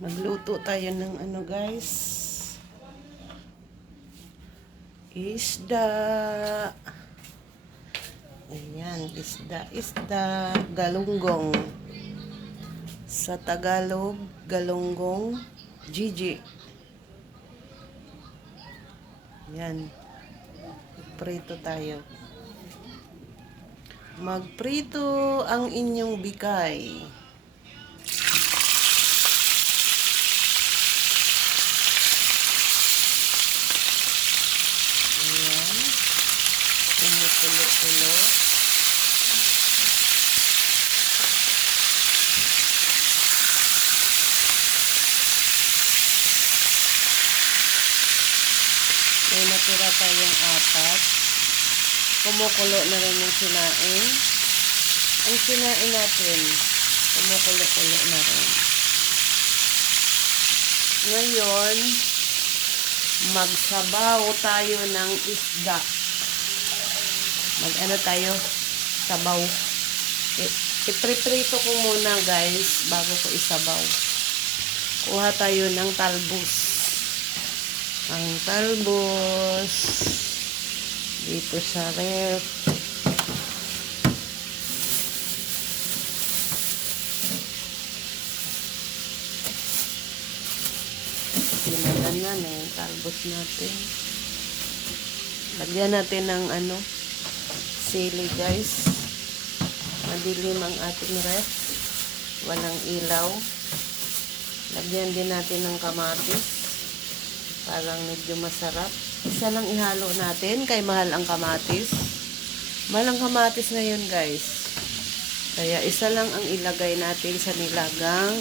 Magluto tayo ng ano guys, isda. Ayan, isda, galunggong. Sa Tagalog, galunggong, Gigi. Ayan, prito tayo. Magprito ang inyong bikay. Ayan, kumukulo-kulo. May natira tayong 4. Kumukulo na rin yung sinaing. Ang sinaing natin, kumukulo-kulo na rin. Ngayon, magsabaw tayo ng isda. Mag-ano tayo? Sabaw. Ipriprito ko muna guys, bago ko isabaw. Kuha tayo ng talbos. Ang talbos dito sa ref. Sinalan na yung talbos natin. Lagyan natin ng ano, sili guys. Madilim ang ating ref. Walang ilaw. Lagyan din natin ng kamatis. Parang medyo masarap. Isa lang ihalo natin kay mahal ang kamatis. Mahal ang kamatis ngayon guys. Kaya isa lang ang ilagay natin sa nilagang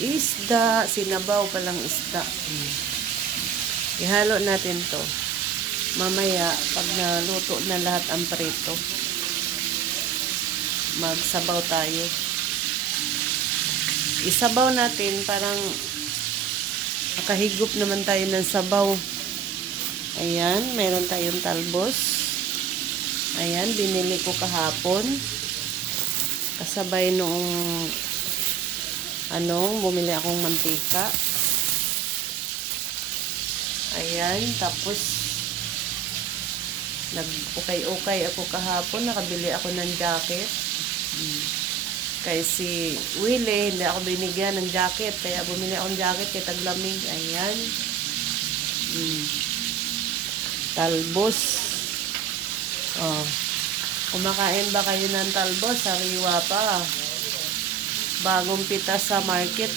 isda. Sinabaw palang isda. Ihalo natin to. Mamaya pag naluto na lahat ang prito, magsabaw tayo. Isabaw natin parang makahigop naman tayo ng sabaw. Ayan, mayroon tayong talbos. Ayan, binili ko kahapon. Kasabay noong bumili akong mantika. Ayan, tapos nag-ukay-ukay ako kahapon. Nakabili ako ng jacket. Kaya si Willie, hindi ako binigyan ng jacket. Kaya bumili akong jacket kay taglamig. Ayan. Talbos. Oh. Kumakain ba kayo ng talbos? Sariwa pa. Bagong pitas sa market.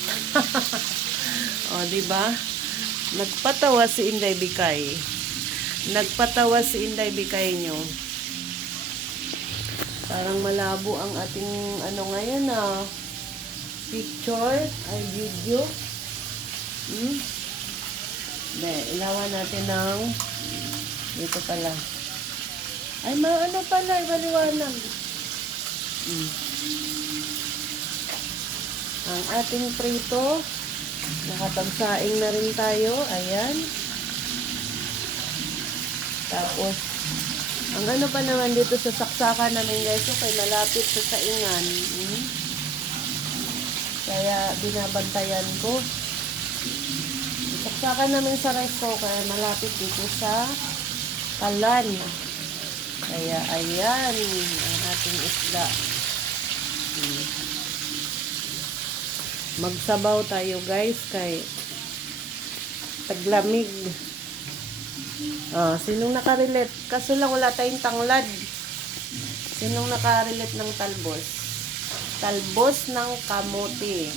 Oh, di ba? Nagpatawa si Inday Bikay. Nagpatawa si Inday Bikay nyo. Parang malabo ang ating ngayon picture ay video. Ilawan natin ng dito pala. Ay pala, ibaliwanag. Ang ating prito, nakapagsaing na rin tayo. Ayan. Tapos ang pa naman dito sa saksakan namin guys, okay, malapit sa saingan. Kaya binabantayan ko. Saksakan namin sa rice cooker, malapit dito sa kalan. Kaya ayan, ang ating isda. Magsabaw tayo guys, kay taglamig. Sinong nakarelate? Kaso lang wala tayong tanglad. Sinong nakarelate ng talbos? Talbos ng kamote.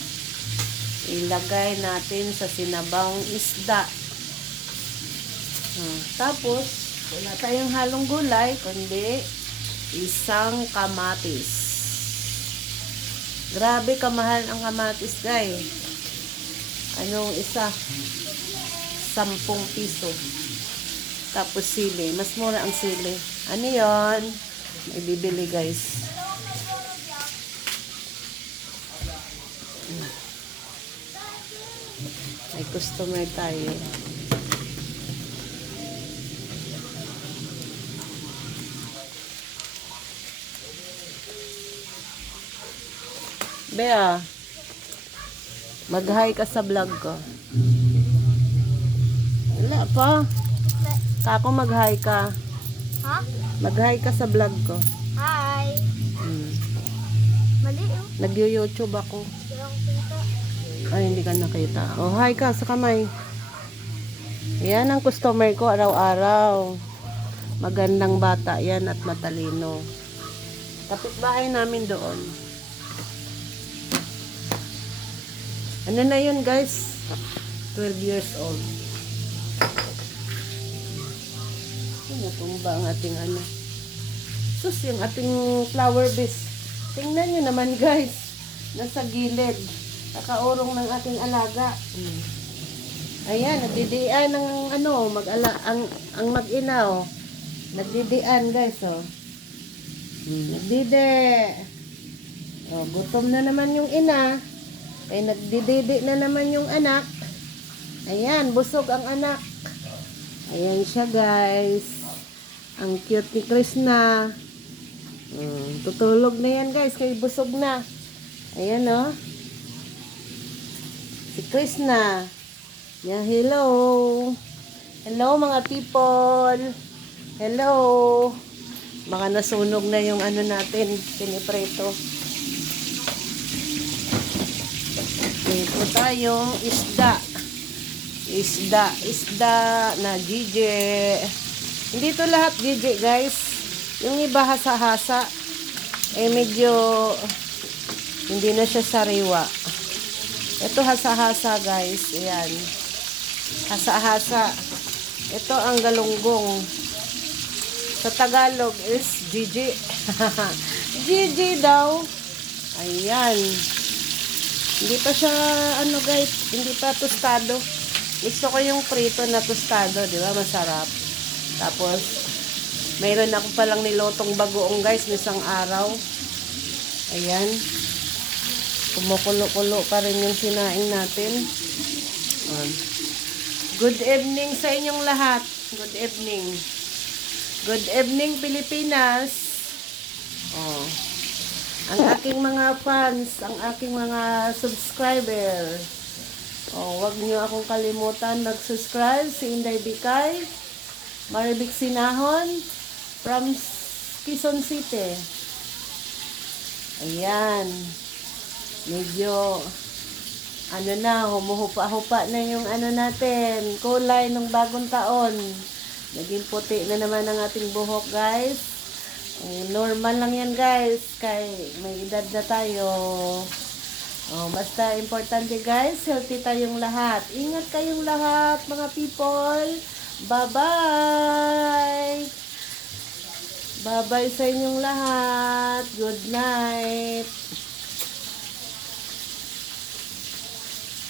Ilagay natin sa sinabawang isda. Tapos, wala tayong halong gulay, kundi isang kamatis. Grabe kamahal ang kamatis guys. Anong isa? 10 piso. Tapos sili. Mas mura ang sili. Ano yun? May bibili guys. May customer tayo. Bea, Mag-hi ka sa vlog ko. Wala pa. Kako mag-hi ka. Ha? Mag-hi ka sa vlog ko. Hi. Hmm. Mali oh. Nag-YouTube ako. Hindi ako kita. Ay, hindi ka nakita. Oh, hi ka sa kamay. Yan ang customer ko araw-araw. Magandang bata yan at matalino. Kapitbahay namin doon. Ano na yun guys? 12 years old. Natumba ang ating ano. Sus, yung ating flower vase. Tingnan nyo naman guys. Nasa gilid. Nakaurong ng ating alaga. Ayan, nagdidian ng ano, ang mag-inaw. Nagdidian guys, oh. Nagdide. Oh, gutom na naman yung ina. Ay nagdididi na naman yung anak. Ayan, busog ang anak. Ayan siya guys. Ang cute ni Krishna. Tutulog na yan guys, kay busog na. Ayan oh. Si Krishna. Yeah, hello. Hello mga people. Hello. Baka nasunog na yung ano natin, pinipreto. Ito tayong isda. Isda na GJ. Hindi to lahat GJ guys. Yung iba hasa-hasa. Eh medyo hindi na siya sariwa. Ito hasa-hasa guys. Ayan. Hasa-hasa. Ito ang galunggong. Sa Tagalog is GJ. GJ daw. Ayan. Hindi pa siya, ano guys, hindi pa tostado. Gusto ko yung prito na tostado, di ba? Masarap. Tapos, mayroon ako palang nilotong bagoong guys, isang araw. Ayan. Kumukulo-kulo pa rin yung sinaing natin. Good evening sa inyong lahat. Good evening. Good evening, Pilipinas. Oh. Ang aking mga fans, ang aking mga subscriber. Oh, wag niyo akong kalimutan mag-subscribe si Inday Bikay, Maribik Sinahon from Quezon City. Ayan. Medyo ano na, humuhupa-hupa na yung ano natin, kulay ng bagong taon. Naging puti na naman ang ating buhok, guys. Normal lang yan guys, kay may edad na tayo. Basta importante guys, healthy tayong lahat. Ingat kayong lahat mga people. Bye-bye. Bye-bye sa inyong lahat. Good night.